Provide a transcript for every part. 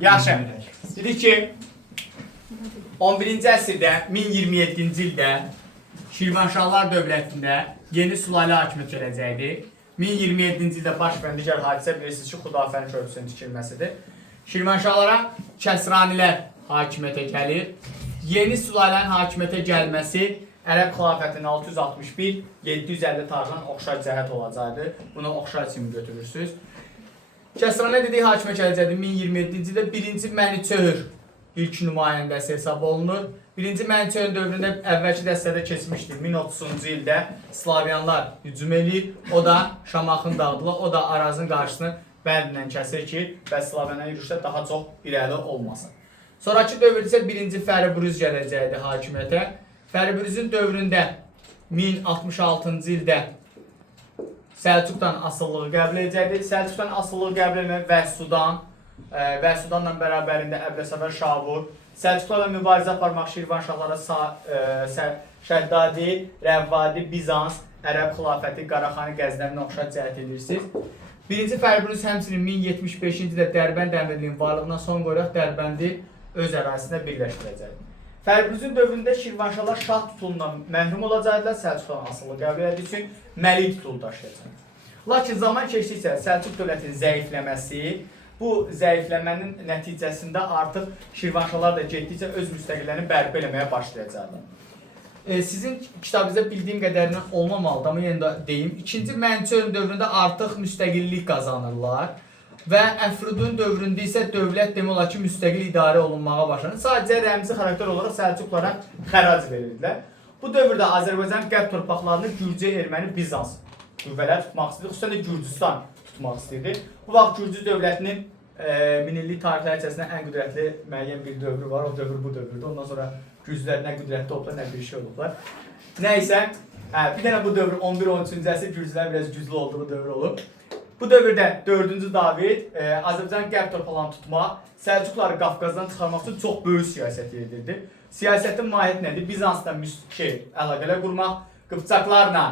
Yaxşı. Dedik ki 11-ci əsrdə 1027-ci ildə Şirvanşahlar dövlətində yeni sülalə hakimiyyət gələcəkdir. 1027-ci ildə baş verən digər hadisə bilirsiniz ki, Xudafərin körpüsünün tikilməsidir. Şirvanşahlara Kəsranilər hakimiyyətə gəlir. Yeni sülalənin hakimiyyətə gəlməsi Ərəb xilafətinin 661-750 tarixinin oxşar cəhət olacaqdır. Bunu oxşar kimi götürürsünüz. Kəsranə dediyi hakimiyyət gələcəkdir 1027-ci ildə 1-ci Məniçöhr ilk nümayəndəsi hesab olunur. 1-ci Məniçöhrün dövründə əvvəlki dəstədə keçmişdir. 1030-cu ildə Slavyanlar hücum eləyir. O da Şamaxın dağıdılır. O da Arazın qarşısını bəndlə kəsir ki, və Slavyanlar yürüşdə daha çox irəli olmasın. Sonraki dövrdə isə 1-ci Fəribruz gələcəkdir hakimiyyətə. Fəribruzun dövründə 1066-cı ildə Səlcuqdan asılılığı qəbul edəcəkdir. Səlcuqdan asılılığı qəbul etmək və Sudanla bərabərində Əbləsəfər Şavur, Səlcuqlarla mübarizə aparmaq Şirvanşahlara Şəddadi, Rəvvadi, Bizans, Ərəb xilafəti, Qaraxani, Qəznəvini oxşar cəhət edirsiniz. 1-ci Fəribruz həmçinin 1075-ci ildə Dərbənd əmirliyinin varlığına son qoyaraq Dərbəndi öz ərazisində birləşdirəcəkdir. Fəribruzun dövründə Şirvanşahlar şah titulundan məhrum olacaqlar, Səlcuqdan asılılığı qəbul etdiyi üçün Məlik titulu daşıyacaq. Lakin zaman keçdikcə Səlcuq dövlətinin zəifləməsi, bu zəifləmənin nəticəsində artıq Şirvanşahlar da getdikcə öz müstəqillərini bərpa eləməyə başlayacaqlar. Sizin kitabınızda bildiyim qədərindən olmamalıdır, amma yenə də deyim. 2-ci Məniçöhrün dövründə artıq müstəqillik qazanırlar və Əfrudun dövründə isə dövlət demək olar ki, müstəqil idarə olunmağa başlanır. Sadəcə rəmzi xarakter olaraq Səlcuqlara xərac verirdilər. Bu dövrdə Azərbaycan qərb torpaqlarını Gürcü, Erməni, Bizans qüvvələr tutmaq istəyirdi, xüsusən də Gürcüstan tutmaq istəyirdi. Bu vaxt Gürcü dövlətinin minillik tarixlər içərisində ən qüdrətli müəyyən bir dövrü var, o dövr bu dövrdür. Ondan sonra Gürcülər nə qüdrətli olublar, nə bir şey olublar. Nəysə, bir dənə bu dövr 11-13-cü əsr Gürcülər biraz güclü olduğu dövr olub. Bu dövrdə 4-cü David Azərbaycan qərb torpaqlarını tutmaq, Səlcuqları Qafqazdan çıxarmaq üçün çox böyük siyasət yeridirdi. Siyasətin mahiyyəti nədir? Bizansla əlaqələr qurmaq, Qıpçaqlarla,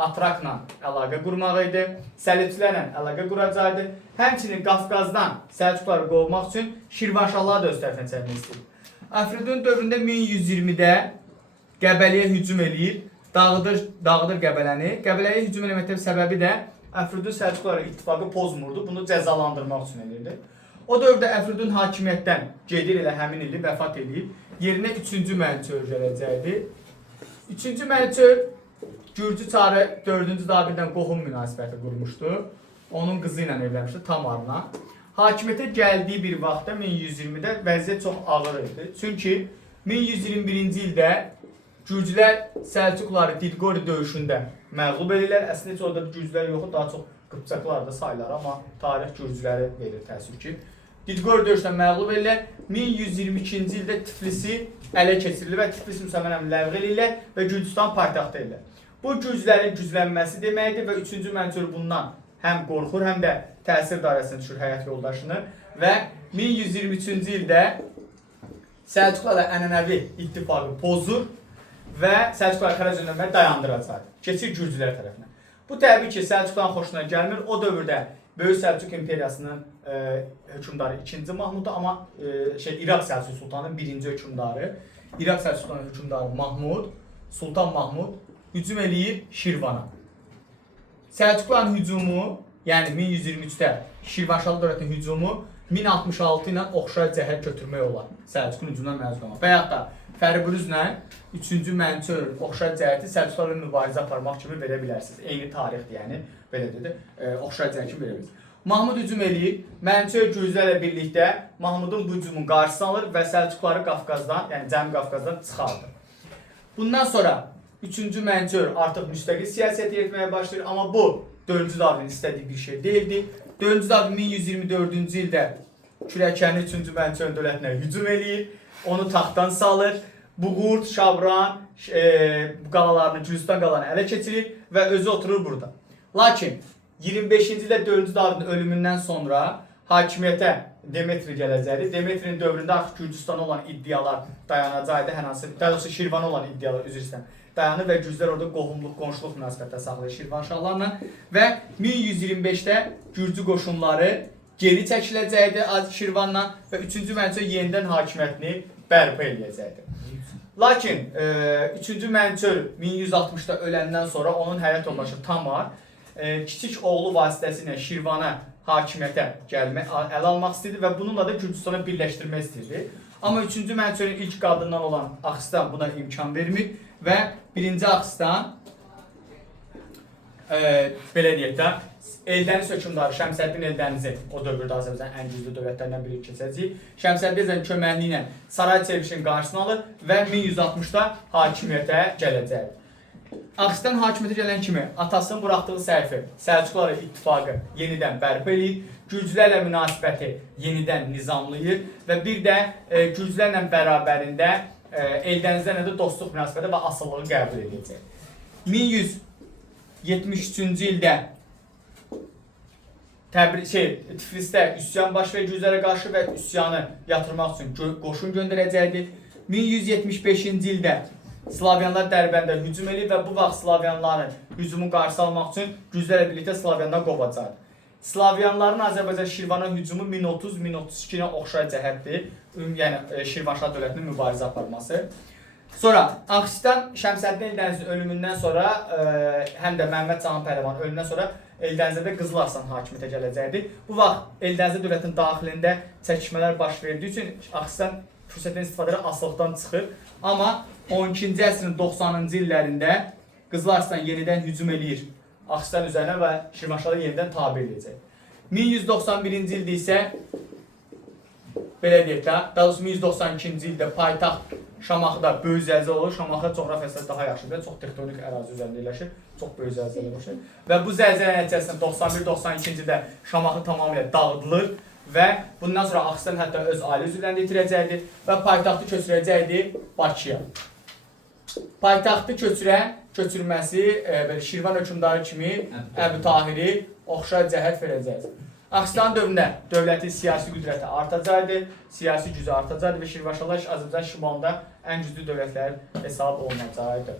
Atrakla əlaqə qurmaq idi, Səlibçilərlə əlaqə quracaqdı. Həmçinin Qafqazdan Səlcuqları qovmaq üçün Şirvanşahlar da öz tərəfinə çəkmək istəyir. Əfrudun dövründə 1120-də Qəbəliyə hücum eləyir, dağıdır Qəbələni. Qəbələyə hücum eləməkdə səbəbi də Əfrudun Səlcuqları ittifaqı pozmurdu, bunu cəzalandırmaq üçün eləyirdi. O dövrdə Əfrudun hakimiyyətdən gedir elə həmin ili vəfat edib, yerinə 3-cü Məniçöhr gələcəkdi. 3-cü Məniçöhr Gürcü çarı 4-cü Daviddən qohum münasibəti qurmuşdu. Onun qızı ilə evlənmişdi, Tamarla. Hakimiyyətə gəldiyi bir vaxtda 1120-də vəziyyət çox ağır idi. Çünki 1121-ci ildə Gürcülər Səlcuqları Didqori döyüşündə məğlub edirlər. Əslində heç orada Gürcülər yoxdur, daha çox Qıpçaqlar da sayılar, amma tarix Gürcüləri verir təəssüf ki. Didqori döyüşdən məğlub edirlər. 1122-ci ildə Tiflisi ələ keçirilir və Tiflis müsəlmanlarını ləğv edirlər və Gürcüstan paytaxtı edirlər. Bu Gürcülərin güclənməsi deməkdir və 3-cü Məniçöhr bundan həm qorxur, həm də təsir dairəsində düşür həyat yoldaşını və 1123-cü ildə Səlcuqlarla ənənəvi ittifaqı pozur və Səlcuqları xərac ödəməyi dayandıracaq. Keçir Gürcülər tərəfinə. Bu təbii ki, Səlcuqların xoşuna gəlmir. O dövrdə Böyük Səlcuq imperiyasının hökmdarı 2-ci Mahmuddur, amma İraq Səlcuq sultanının 1-ci hökmdarı, İraq Səlcuqların hökmdarı Mahmud, Sultan Mahmud hücum eləyir Şirvana. Səlcuqların hücumu, yəni 1123-də Şirvanşahlar dövlətinin hücumu 1066 ilə oxşar cəhət götürmək olar. Səlcuqun hücumuna məruz qalmaq. Və yaxud da Fəribruzla 3-cü Məniçöhr oxşar cəhəti Səlcuqlarla mübarizə aparmaq kimi verə bilərsiniz. Eyni tarixdir, yəni belə dedi, oxşar cəhət kimi verə bilirsiniz. Mahmud hücum eləyir, Məniçöhr Gürcülərlə birlikdə Mahmudun bu hücumun qarşısını alır və Səlcuqları Qafqazdan, yəni Cənubi Qafqazdan çıxardır. Bundan sonra 3-cü Məniçöhr artıq müstəqil siyasət yeritməyə başlayır, amma bu 4-cü Davidin istədiyi bir şey deyildi. 4-cü David 1124-cü ildə Kürəkəni 3-cü Məniçöhrün dövlətinə hücum eləyir, onu taxtdan salır, Buğurt, Şabran qalalarını, Gürcistan qalalarını ələ keçirir və özü oturur burada. Lakin 25-ci ildə 4-cü Davidin ölümündən sonra hakimiyyətə Demetri gələcəkdir. Demetrinin dövründə artıq Gürcistana olan iddialar dayanacaqdı, hər hansı, daha doğrusu Şirvana olan iddialar, üzr istəyirəm, dayanır və Gürcülər orada qohumluq, qonşuluq münasibətdə saxlayır Şirvanşahlarla və 1125-də Gürcü qoşunları geri çəkiləcəkdir Şirvandan və 3-cü Mənçur yenidən hakimiyyətini bərpa edəcəkdir. Lakin 3-cü Mənçur 1160-da öləndən sonra onun həyat yoldaşı Tamar kiçik oğlu vasitəsilə Şirvana hakimiyyətə əl almaq istəyirdi və bununla da Gürcüstanı birləşdirmək istəyirdi. Amma 3-cü Mənçurun ilk qadından olan Axistan buna imkan vermir və 1-ci Axistan belə deyək də, Eldəniz hökmdarı Şəmsəddin Eldənizin o dövrdə Azərbaycanın ən güclü dövlətlərindən biri keçəcək. Şəmsəddin Eldənizin köməkliyi ilə saray çevrilişinin qarşısını alır və 1160-da hakimiyyətə gələcək. Axistan hakimiyyətə gələn kimi atasının buraxdığı səhvi Səlcuqlarla ittifaqı yenidən bərpa edir, Gürcülərlə münasibəti yenidən nizamlayır və bir də Gürcülərlə bərabərində Eldənizlərlə də dostluq münasibəti və asıllığı qəbul edəcək. 1173-cü ildə Tiflisdə üsyan baş verir Gürcülərə qarşı və üsyanı yatırmaq üçün qoşun göndərəcəkdir. 1175-ci ildə Slavyanlar Dərbəndə hücum edir və bu vaxt Slavyanların hücumun qarşısı almaq üçün Gürcülərlə birlikdə Slavyanlar qovacaq. Slavyanların Azərbaycan Şirvana hücumu 1030-1032-nə oxşar cəhətdir. Yəni Şirvanşah dövlətinin mübarizə aparması. Sonra Axistan Şəmsəddin Eldənizin ölümündən sonra həm də Məhəmməd Cahan Pəhləvanın ölümündən sonra Eldənizdə də Qızıl Arslan hakimiyyətə gələcəkdir. Bu vaxt Eldənizdə dövlətin daxilində çəkişmələr baş verdiyi üçün Axistan fürsətdən istifadə edərək asılıqdan çıxır. Amma 12-ci əsrin 90-cı illərində Qızıl Arslan yenidən hücum eləyir Axistan üzərinə və Şirvanşahı yenidən tabe edəcək. 1191-ci ildə isə belə deyək də, daha doğrusu 1192-ci ildə paytaxt Şamaxıda böyük zəlzələ olur. Şamaxı coğrafiyası daha yaxşıdır, çox tektonik ərazi üzərində yerləşir, çox böyük zəlzələ olur. Və bu zəlzələ nəticəsində 91-92-ci ildə Şamaxı tamamilə dağıdılır və bundan sonra Axistan hətta öz ailə üzvlərini itirəcəkdir və paytaxtı köçürəcəkdir Bakıya. Paytaxtı köçürməsi Şirvan hökmdarı kimi Əbu Tahiri oxşar cəhət verəcəkdir. Axistan dövründə dövlətin siyasi qüdrəti artacaqdır, siyasi gücü artacaqdır və Şirvanşahlar Azərbaycan şimalında ən güclü dövlətlər hesab olunacaqdır.